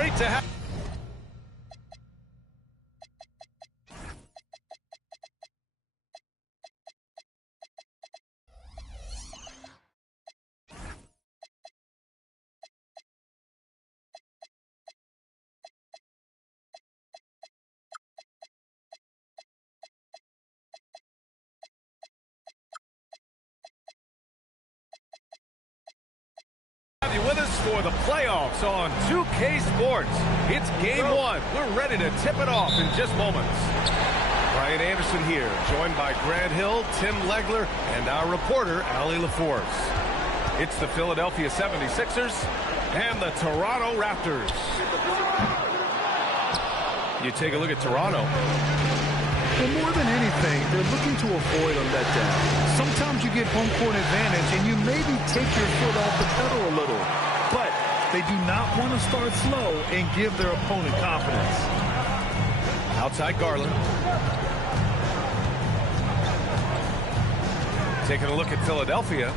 great to have. With us for the playoffs on 2K Sports. It's game one. We're ready to tip it off in just moments. Brian Anderson here, joined by Grant Hill, Tim Legler, and our reporter, Allie LaForce. It's the Philadelphia 76ers and the Toronto Raptors. You take a look at Toronto. Well, more than anything, they're looking to avoid a letdown. Sometimes you get home court advantage and you maybe take your foot off the pedal a little. But they do not want to start slow and give their opponent confidence. Outside Garland. Taking a look at Philadelphia.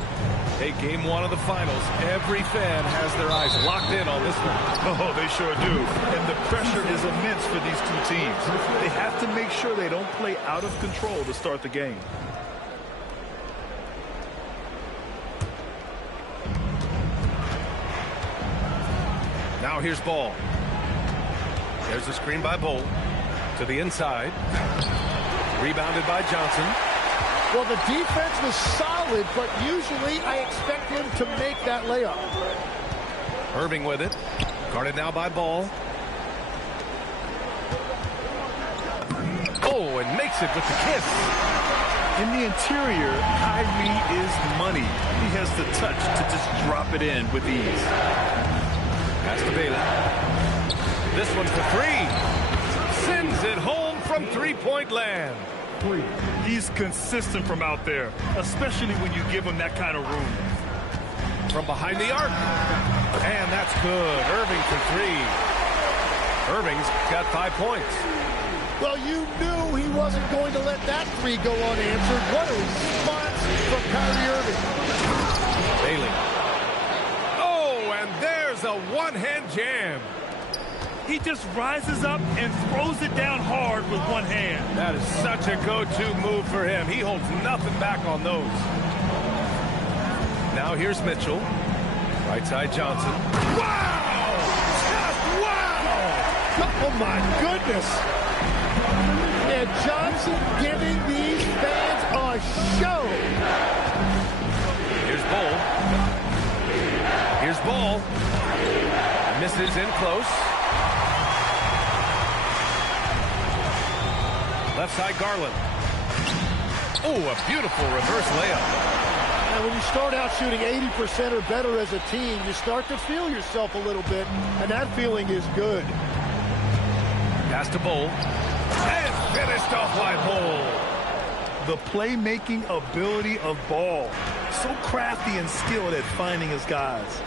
Hey, game one of the finals. Every fan has their eyes locked in on this one. Oh, they sure do. And the pressure is immense for these two teams. They have to make sure they don't play out of control to start the game. Now here's Ball. There's a screen by Bol. To the inside. Rebounded by Johnson. Well, the defense was solid, but usually I expect him to make that layup. Irving with it. Guarded now by Ball. Oh, and makes it with the kiss. In the interior, Kyrie is money. He has the touch to just drop it in with ease. Pass to Bailey. This one for three. Sends it home from three-point land. He's consistent from out there, especially when you give him that kind of room. From behind the arc. And that's good. Irving for three. Irving's got 5 points. Well, you knew he wasn't going to let that three go unanswered. What a response from Kyrie Irving. Bailey. Oh, and there's a one-hand jam. He just rises up and throws it down hard with one hand. That is such a go-to move for him. He holds nothing back on those. Now here's Mitchell. Right side Johnson. Wow! Just wow! Oh, my goodness. And Johnson giving these fans a show. Here's Bol. Here's Bol. Misses in close. Left side Garland. Oh, a beautiful reverse layup. And when you start out shooting 80% or better as a team, you start to feel yourself a little bit, and that feeling is good. Pass to Bol. And finished off by Bol. The playmaking ability of Ball. So crafty and skilled at finding his guys.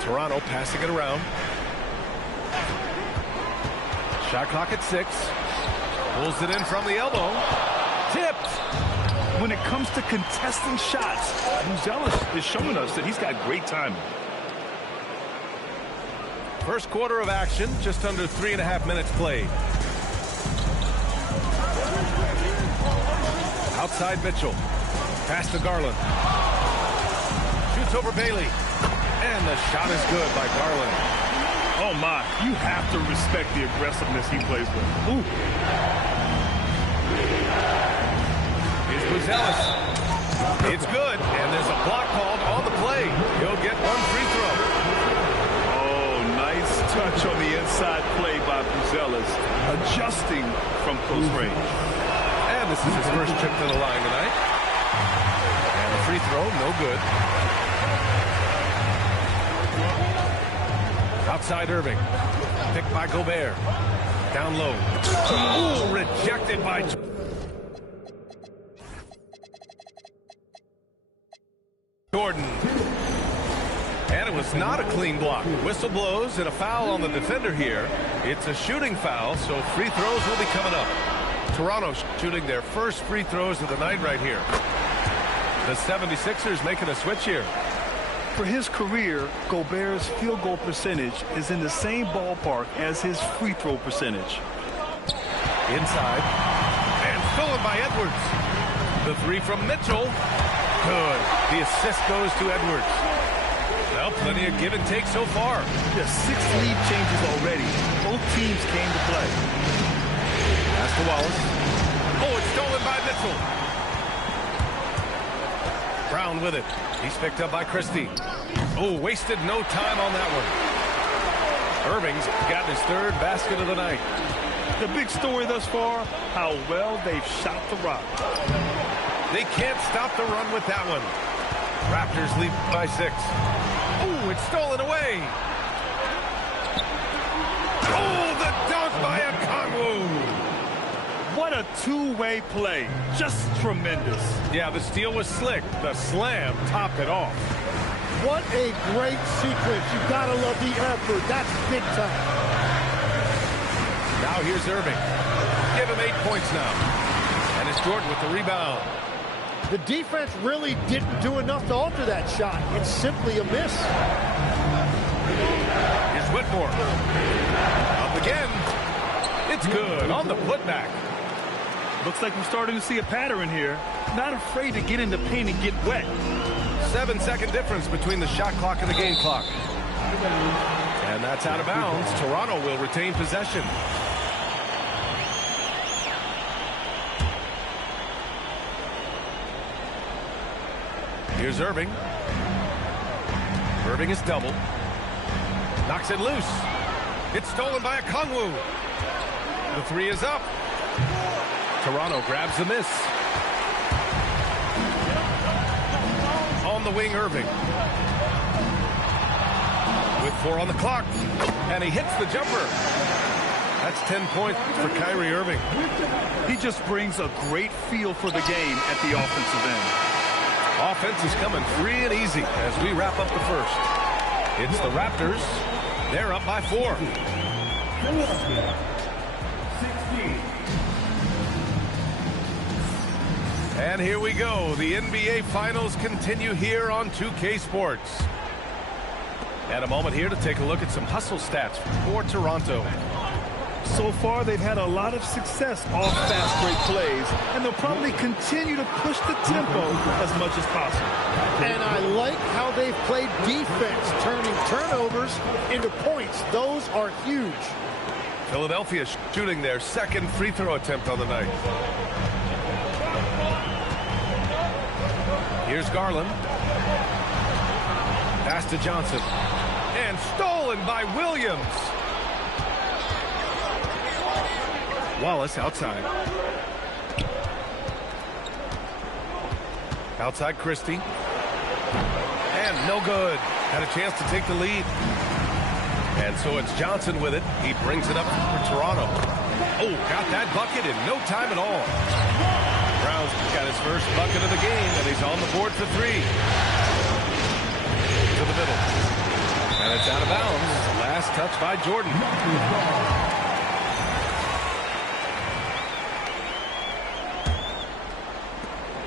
Toronto passing it around. Shot clock at 6. Pulls it in from the elbow. Tipped. When it comes to contesting shots, Buzelis is showing us that he's got great timing. First quarter of action, just under 3.5 minutes played. Outside Mitchell. Pass to Garland. Shoots over Bailey. And the shot is good by Garland. Oh, my. You have to respect the aggressiveness he plays with. Ooh. Here's Buzelis. It's good, and there's a block called on the play. He'll get one free throw. Oh, nice touch on the inside play by Buzelis, adjusting from close range. And this is his first trip to the line tonight. And the free throw, no good. Outside Irving. Picked by Gobert. Down low. Ooh, rejected by Jordan. And it was not a clean block. Whistle blows and a foul on the defender here. It's a shooting foul, so free throws will be coming up. Toronto shooting their first free throws of the night right here. The 76ers making a switch here. For his career, Gobert's field goal percentage is in the same ballpark as his free throw percentage. Inside. And stolen by Edwards. The three from Mitchell. Good. The assist goes to Edwards. Well, plenty of give and take so far. Just 6 lead changes already. Both teams came to play. Pass to Wallace. Oh, it's stolen by Mitchell. Brown with it. He's picked up by Christie. Oh, wasted no time on that one. Irving's gotten his 3rd basket of the night. The big story thus far, how well they've shot the rock. They can't stop the run with that one. Raptors lead by 6. Oh, it's stolen away. Oh, the dunk by Okongwu. What a two-way play. Just tremendous. Yeah, the steal was slick. The slam topped it off. What a great sequence. You've got to love the effort. That's big time. Now here's Irving. Give him 8 points now. And it's Jordan with the rebound. The defense really didn't do enough to alter that shot. It's simply a miss. Here's Whitmore. Up again. It's good on the putback. Looks like we're starting to see a pattern here. Not afraid to get in the paint and get wet. 7-second difference between the shot clock and the game clock. And that's out of bounds. Toronto will retain possession. Here's Irving. Irving is doubled. Knocks it loose. It's stolen by Okongwu. The 3 is up. Toronto grabs the miss. On the wing, Irving. With 4 on the clock. And he hits the jumper. That's 10 points for Kyrie Irving. He just brings a great feel for the game at the offensive end. Offense is coming free and easy as we wrap up the first. It's the Raptors. They're up by 4. And here we go. The NBA Finals continue here on 2K Sports. And a moment here to take a look at some hustle stats for Toronto. So far, they've had a lot of success off fast break plays, and they'll probably continue to push the tempo as much as possible. And I like how they've played defense, turning turnovers into points. Those are huge. Philadelphia shooting their 2nd free throw attempt on the night. Here's Garland. Pass to Johnson. And stolen by Williams. Wallace outside. Outside Christie. And no good. Had a chance to take the lead. And so it's Johnson with it. He brings it up for Toronto. Oh, got that bucket in no time at all. Brown's got his first bucket of the game, and he's on the board for 3. To the middle. And it's out of bounds. Last touch by Jordan.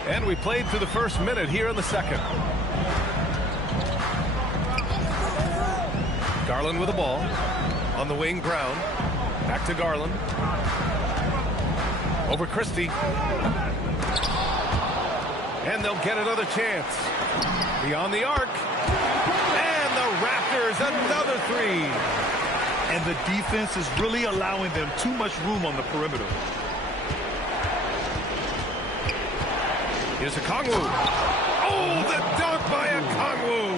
And we played through the first minute here in the second. Garland with the ball. On the wing, Brown. Back to Garland. Over Christie. And they'll get another chance. Beyond the arc. And the Raptors, another 3. And the defense is really allowing them too much room on the perimeter. Here's Okongwu. Oh, the dunk by Okongwu.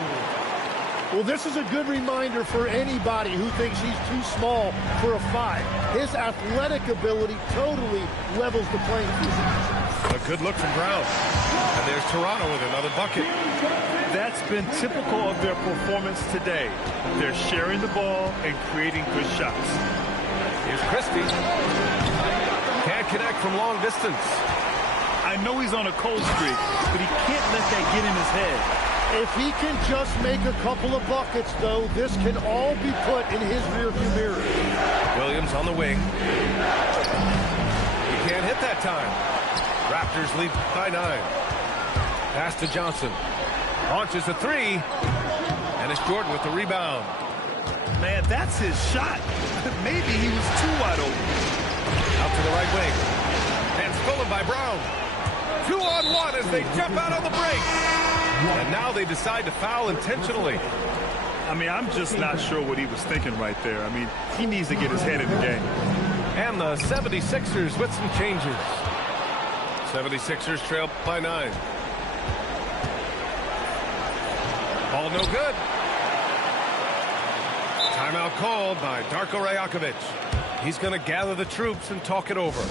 Well, this is a good reminder for anybody who thinks he's too small for a 5. His athletic ability totally levels the playing field. A good look from Brown. And there's Toronto with another bucket. That's been typical of their performance today. They're sharing the ball and creating good shots. Here's Christie. Can't connect from long distance. I know he's on a cold streak, but he can't let that get in his head. If he can just make a couple of buckets, though, this can all be put in his rearview mirror. Williams on the wing. He can't hit that time. Raptors lead by 9. Pass to Johnson. Launches a three. And it's Jordan with the rebound. Man, that's his shot. Maybe he was too wide open. Out to the right wing. And stolen by Brown. 2-on-1 as they jump out on the break. And now they decide to foul intentionally. I mean, I'm just not sure what he was thinking right there. I mean, he needs to get his head in the game. And the 76ers with some changes. 76ers trail by 9. Ball no good. Timeout called by Darko Rajakovic. He's going to gather the troops and talk it over.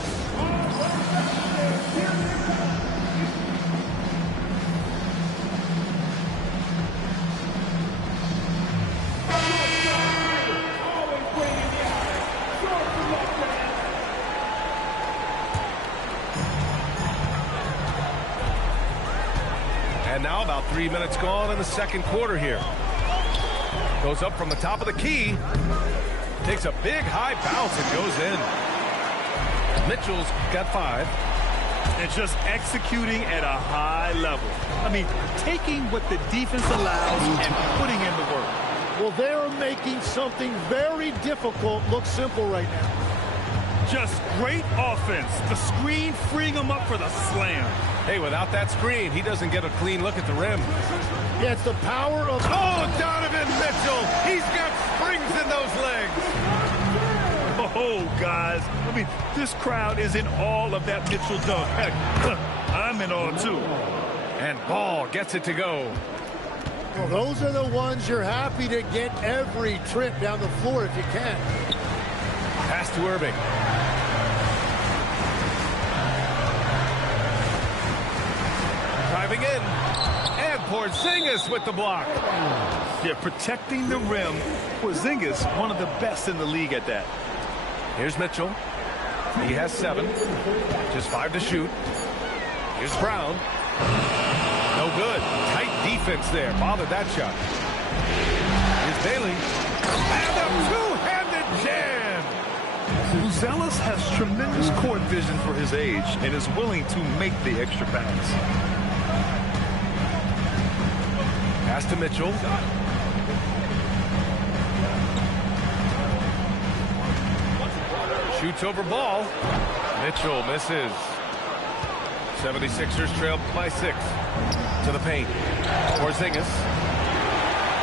And now about 3 minutes gone in the second quarter here. Goes up from the top of the key. Takes a big high bounce and goes in. Mitchell's got 5. And just executing at a high level. I mean, taking what the defense allows and putting in the work. Well, they're making something very difficult look simple right now. Just great offense. The screen freeing him up for the slam. Hey, without that screen, he doesn't get a clean look at the rim. Yeah, it's the power of... Oh, Donovan Mitchell! He's got springs in those legs! Oh, guys. I mean, this crowd is in awe of that Mitchell dunk. Heck, I'm in awe, too. And Ball gets it to go. Well, those are the ones you're happy to get every trip down the floor if you can. Pass to Irving. Driving in. And Porzingis with the block. Yeah, protecting the rim. Porzingis, one of the best in the league at that. Here's Mitchell. He has 7. Just 5 to shoot. Here's Brown. No good. Tight defense there. Bothered that shot. Here's Bailey. And a two-handed jam. Uzelis has tremendous court vision for his age and is willing to make the extra pass. Pass to Mitchell. Shoots over Ball. Mitchell misses. 76ers trail by 6. To the paint. Porzingis.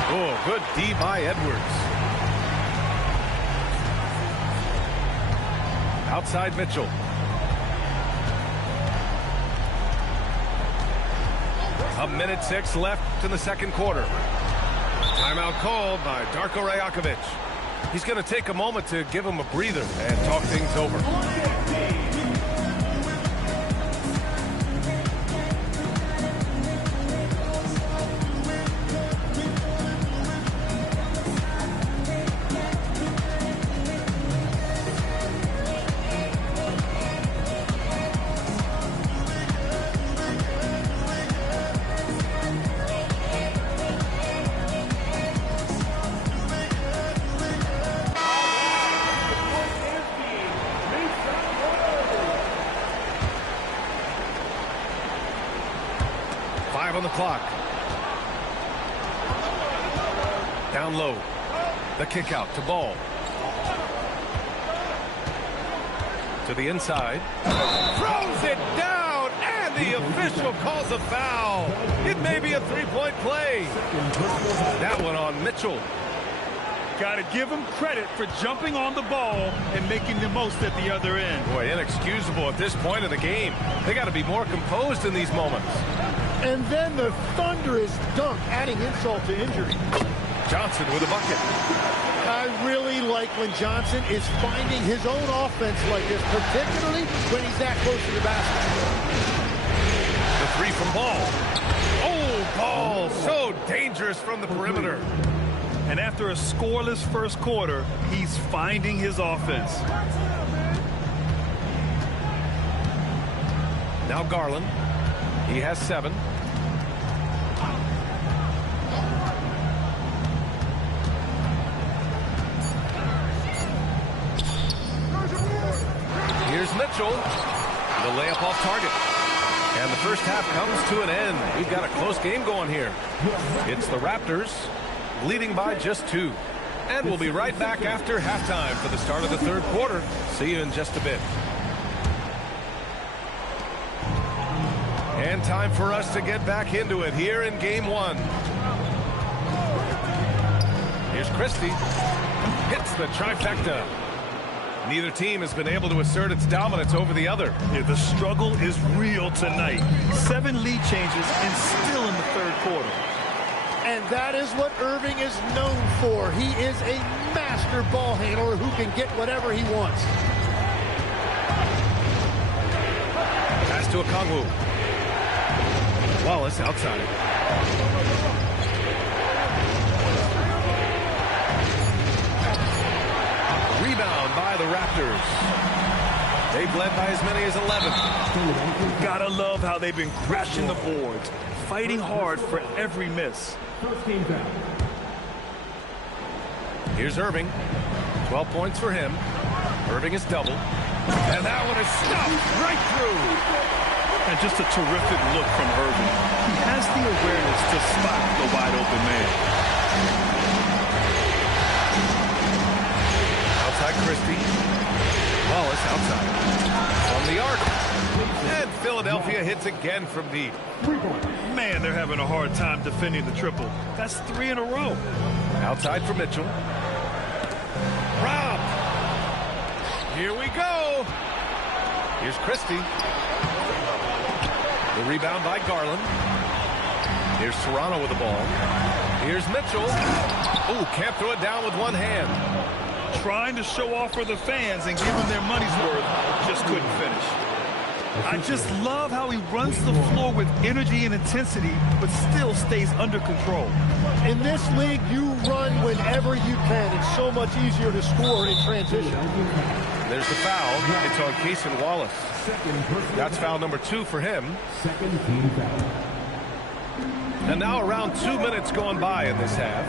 Oh, good D by Edwards. Outside Mitchell. A minute 6 left in the second quarter. Timeout called by Darko Rajakovic. He's going to take a moment to give him a breather and talk things over. On the clock. Down low. The kick out to Ball. To the inside. Throws it down, and the official calls a foul. It may be a three-point play. That one on Mitchell. Got to give him credit for jumping on the ball and making the most at the other end. Boy, inexcusable at this point of the game. They got to be more composed in these moments. And then the thunderous dunk, adding insult to injury. Johnson with a bucket. I really like when Johnson is finding his own offense like this, particularly when he's that close to the basket. The three from Ball. Oh, Ball, so dangerous from the perimeter. And after a scoreless first quarter, he's finding his offense. Now Garland. He has 7. Here's Mitchell. The layup off target. And the first half comes to an end. We've got a close game going here. It's the Raptors leading by just 2. And we'll be right back after halftime for the start of the third quarter. See you in just a bit. And time for us to get back into it here in game 1. Here's Christie. Hits the trifecta. Neither team has been able to assert its dominance over the other. Yeah, the struggle is real tonight. 7 lead changes and still in the third quarter. And that is what Irving is known for. He is a master ball handler who can get whatever he wants. Pass to Okongwu. Wallace outside. Rebound by the Raptors. They've led by as many as 11. Gotta love how they've been crashing the boards, fighting hard for every miss. Here's Irving. 12 points for him. Irving is doubled. And that one is stuffed right through. And just a terrific look from Irving. He has the awareness to spot the wide open man. Outside Christie. Wallace outside. From the arc. And Philadelphia hits again from deep. Man, they're having a hard time defending the triple. That's 3 in a row. Outside for Mitchell. Rob. Here we go. Here's Christie. The rebound by Garland. Here's Serrano with the ball. Here's Mitchell. Oh, can't throw it down with one hand. Trying to show off for the fans and give them their money's worth. Just couldn't finish. I just love how he runs the floor with energy and intensity, but still stays under control. In this league, you run whenever you can. It's so much easier to score in transition. There's the foul. It's on Cason Wallace. That's foul number 2 for him. And now around 2 minutes gone by in this half.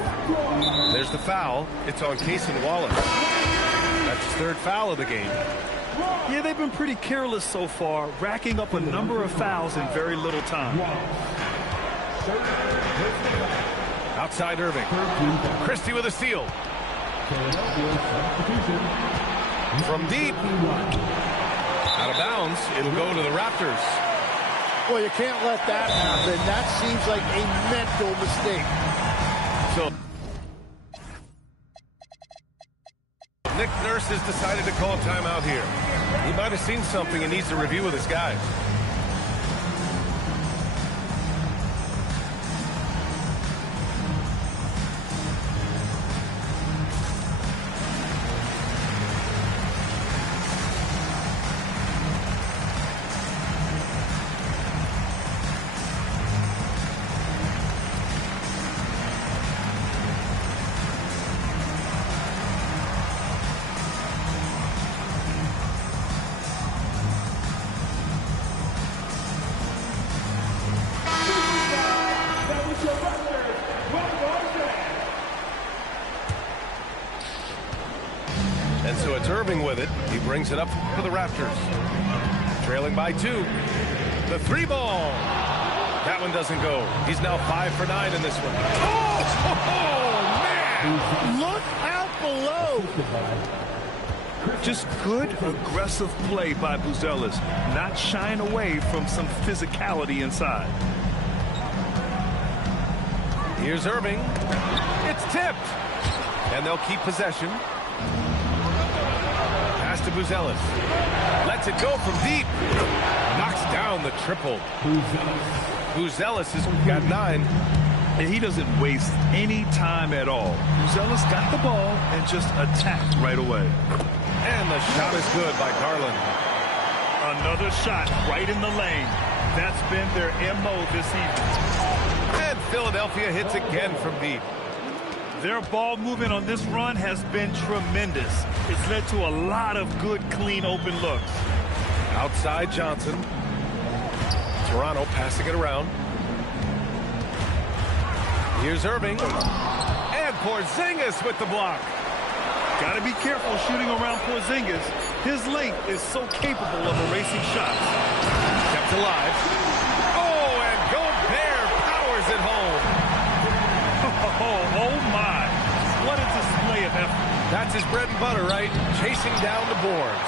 There's the foul. It's on Cason Wallace. That's his 3rd foul of the game. Yeah, they've been pretty careless so far, racking up a number of fouls in very little time. Outside Irving. Christie with a steal. From deep. Out of bounds. It'll go to the Raptors. Well, you can't let that happen. That seems like a mental mistake. So Nick Nurse has decided to call timeout here. He might have seen something and needs to review with his guys. And so it's Irving with it. He brings it up for the Raptors. Trailing by 2. The 3 ball. That one doesn't go. He's now 5 for 9 in this one. Oh, man! Look out below. Just good, aggressive play by Buzelis, not shying away from some physicality inside. Here's Irving. It's tipped. And they'll keep possession. Pass to Buzelis. Lets it go from deep. Knocks down the triple. Buzelis has got 9. And he doesn't waste any time at all. Buzelis got the ball and just attacked right away. And the shot is good by Garland. Another shot right in the lane. That's been their MO this evening. And Philadelphia hits again from deep. Their ball movement on this run has been tremendous. It's led to a lot of good, clean, open looks. Outside Johnson. Toronto passing it around. Here's Irving. And Porzingis with the block. Got to be careful shooting around Porzingis. His length is so capable of erasing shots. Kept alive. hammers it home. Oh my. What a display of effort. That's his bread and butter, right? Chasing down the boards.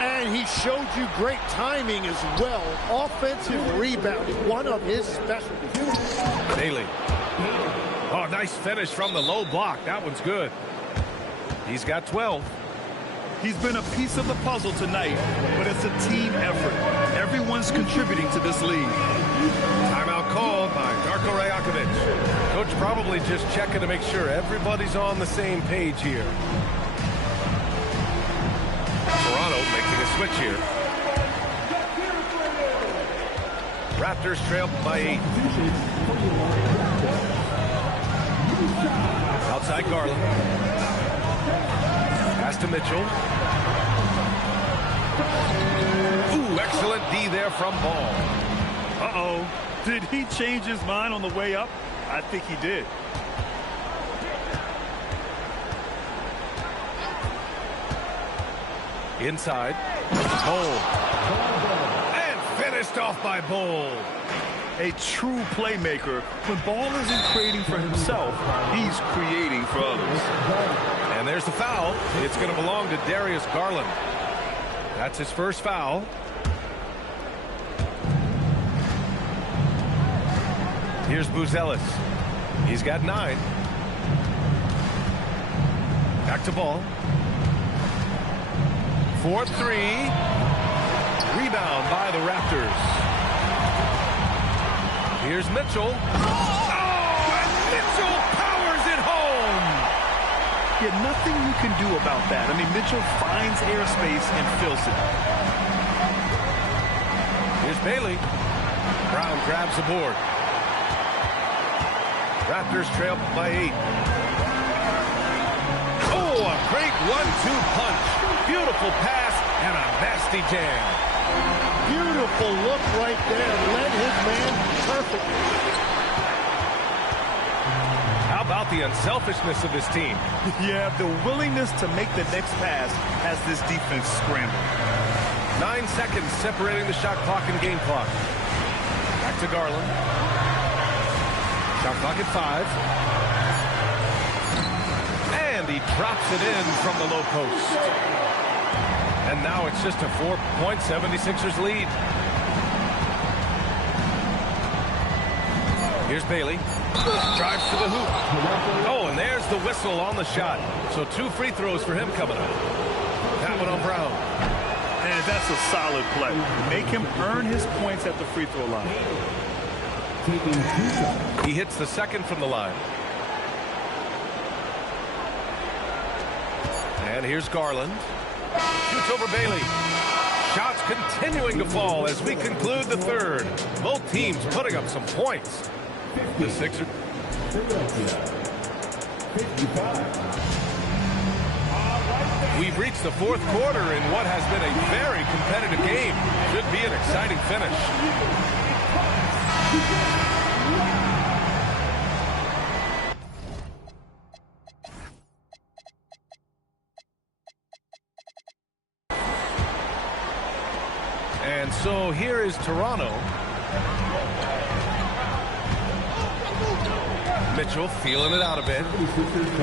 And he showed you great timing as well. Offensive rebounding, one of his specialties. Bailey. Oh, nice finish from the low block. That one's good. He's got 12. He's been a piece of the puzzle tonight, but it's a team effort. Everyone's contributing to this lead. Timeout called by Darko Rajakovic. Coach probably just checking to make sure everybody's on the same page here. Toronto making a switch here. Raptors trail by 8. Outside Garland. Pass to Mitchell. Ooh, excellent D there from Ball. Uh-oh. Did he change his mind on the way up? I think he did. Inside. Ball. And finished off by Ball. A true playmaker. When Ball isn't creating for himself, he's creating for others. And there's the foul. It's going to belong to Darius Garland. That's his first foul. Here's Buzelis. He's got 9. Back to Ball. 4-3. Rebound by the Raptors. Here's Mitchell. Oh, and Mitchell powers it home. Yeah, nothing you can do about that. I mean, Mitchell finds airspace and fills it. Here's Bailey. Brown grabs the board. Raptors trail by 8. Oh, a great 1-2 punch. Beautiful pass and a nasty jam. Beautiful look right there. Led his man perfectly. How about the unselfishness of this team? Yeah, the willingness to make the next pass has this defense scrambling. 9 seconds separating the shot clock and game clock. Back to Garland. Shot clock at 5. And he drops it in from the low post. And now it's just a 4-point 76ers lead. Here's Bailey. Drives to the hoop. Oh, and there's the whistle on the shot. So 2 free throws for him coming up. That one on Brown. And that's a solid play. Make him earn his points at the free throw line. He hits the second from the line. And here's Garland. Shoots over Bailey. Shots continuing to fall as we conclude the third. Both teams putting up some points. The Sixers. We've reached the fourth quarter in what has been a very competitive game. Should be an exciting finish. And so here is Toronto. Mitchell feeling it out a bit.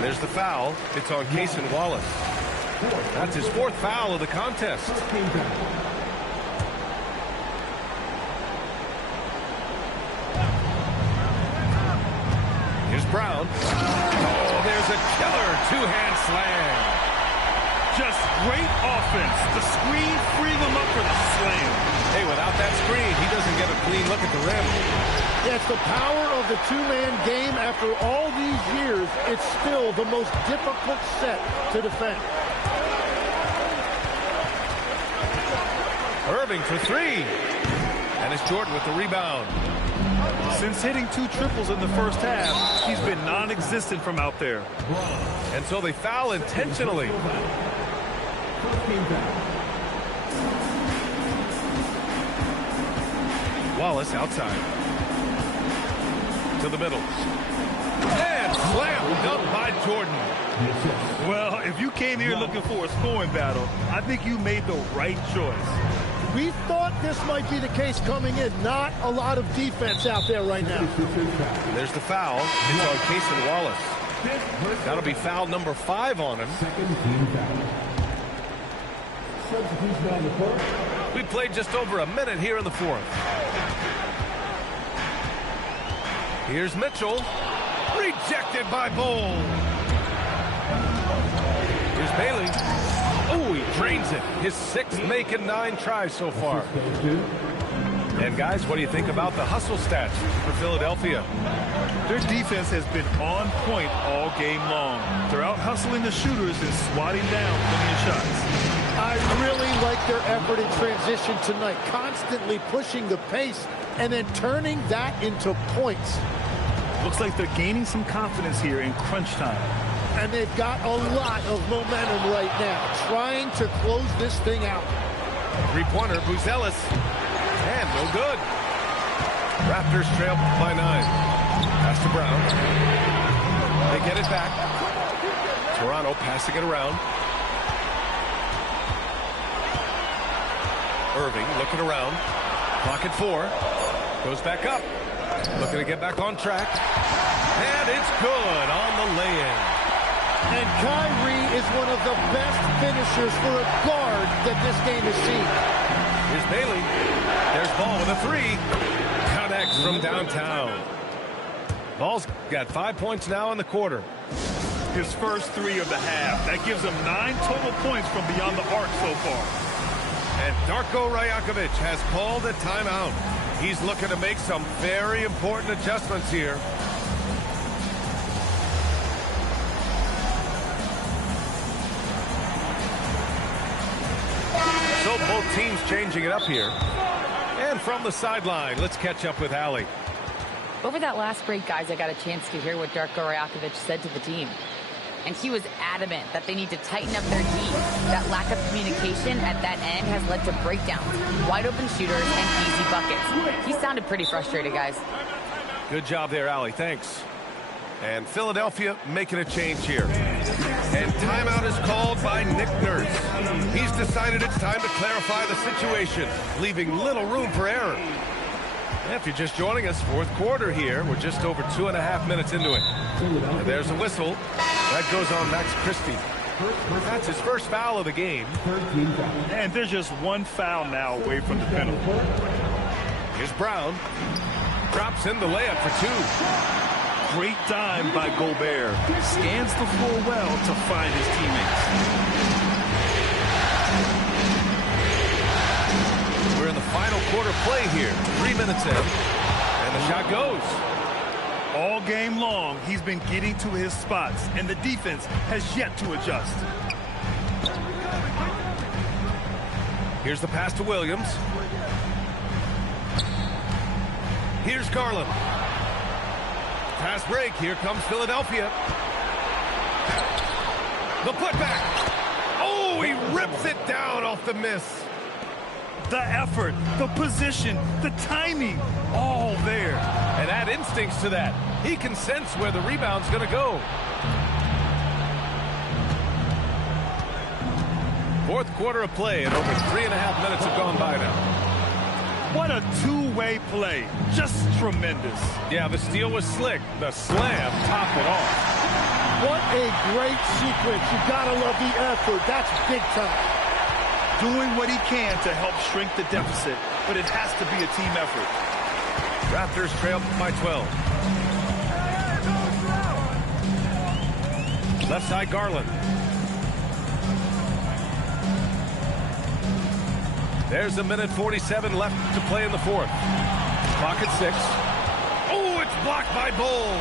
There's the foul. It's on Cason Wallace. That's his 4th foul of the contest. Here's Brown. Oh, there's a killer 2-hand slam. Just great offense. The screen freed them up for the slam. Hey, without that screen, he doesn't get a clean look at the rim. Yeah, it's the power of the 2-man game. After all these years, it's still the most difficult set to defend. Irving for 3. And it's Jordan with the rebound. Since hitting 2 triples in the first half, he's been non-existent from out there. And so they foul intentionally. Wallace outside. To the middle. And slam dunked by Jordan. Well, if you came here looking for a scoring battle, I think you made the right choice. We thought this might be the case coming in. Not a lot of defense out there right now. There's the foul. It's on Cason Wallace. That'll be foul number 5 on him. We played just over a minute here in the 4th. Here's Mitchell. Rejected by Bol. Here's Bailey. Oh, he drains it. His 6th make in 9 tries so far. And guys, what do you think about the hustle stats for Philadelphia? Their defense has been on point all game long. They're out hustling the shooters and swatting down plenty of shots. I really like their effort in transition tonight, constantly pushing the pace and then turning that into points. Looks like they're gaining some confidence here in crunch time. And they've got a lot of momentum right now, trying to close this thing out. Three-pointer, Buzelis. And no good. Raptors trail by 9. Pass to Brown. They get it back. Toronto passing it around. Irving looking around. Clock at 4. Goes back up. Looking to get back on track. And it's good on the lay-in. And Kyrie is one of the best finishers for a guard that this game has seen. Here's Bailey. There's Ball with a 3. Connects from downtown. Ball's got 5 points now in the quarter. His first 3 of the half. That gives him 9 total points from beyond the arc so far. And Darko Rajakovic has called a timeout. He's looking to make some very important adjustments here. So both teams changing it up here. And from the sideline, let's catch up with Allie. Over that last break, guys, I got a chance to hear what Darko Rajakovic said to the team. And he was adamant that they need to tighten up their D. That lack of communication at that end has led to breakdowns, wide open shooters, and easy buckets. He sounded pretty frustrated, guys. Good job there, Allie. Thanks. And Philadelphia making a change here. And timeout is called by Nick Nurse. He's decided it's time to clarify the situation, leaving little room for error. And if you're just joining us, 4th quarter here. We're just over 2.5 minutes into it. And there's a whistle. That goes on Max Christie. That's his first foul of the game. And there's just 1 foul now away from the penalty. Here's Brown. Drops in the layup for 2. Great dime by Gobert. Scans the floor well to find his teammates. We're in the final quarter play here. 3 minutes in. And the shot goes. All game long, he's been getting to his spots, and the defense has yet to adjust. Here's the pass to Williams. Here's Garland. Pass break. Here comes Philadelphia. The putback. Oh, he rips it down off the miss. The effort, the position, the timing, all there. And add instincts to that. He can sense where the rebound's going to go. 4th quarter of play, and over 3.5 minutes have gone by now. What a two-way play. Just tremendous. Yeah, the steal was slick. The slam topped it off. What a great sequence. You gotta love the effort. That's big time. Doing what he can to help shrink the deficit, but it has to be a team effort. Raptors trail by 12. Left side, Garland. There's a minute 47 left to play in the 4th. Clock at 6. Oh, it's blocked by Bol.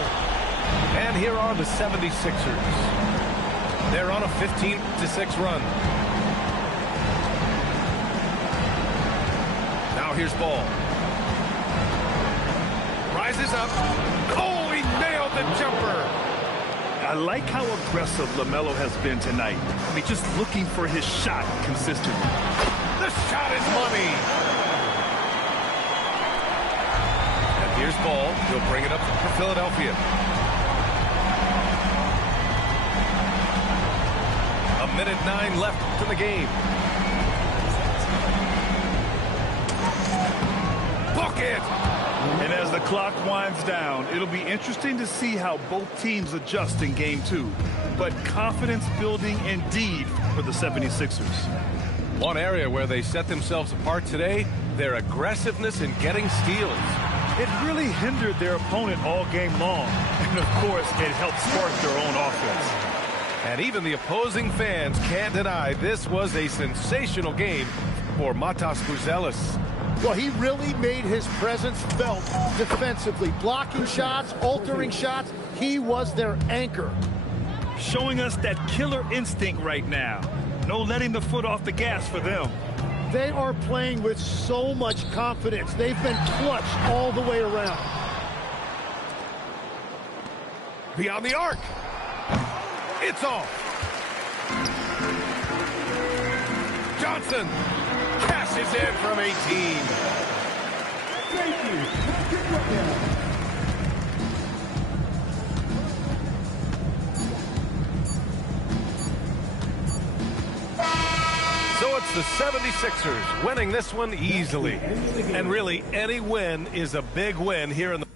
And here are the 76ers. They're on a 15-6 run. Now here's Ball. Rises up. Oh, he nailed the jumper. I like how aggressive LaMelo has been tonight. I mean, just looking for his shot consistently. The shot is money. And here's Ball. He'll bring it up for Philadelphia. A minute 9 left in the game. basket. And as the clock winds down, it'll be interesting to see how both teams adjust in Game 2. But confidence building indeed for the 76ers. One area where they set themselves apart today, their aggressiveness in getting steals. It really hindered their opponent all game long. And of course, it helped spark their own offense. And even the opposing fans can't deny this was a sensational game for Matas Buzelis. Well, he really made his presence felt defensively. Blocking shots, altering shots. He was their anchor. Showing us that killer instinct right now. No letting the foot off the gas for them. They are playing with so much confidence. They've been clutch all the way around. Beyond the arc. It's off. Johnson cashes in from 18. Thank you. So it's the 76ers winning this one easily. And really, any win is a big win here in the...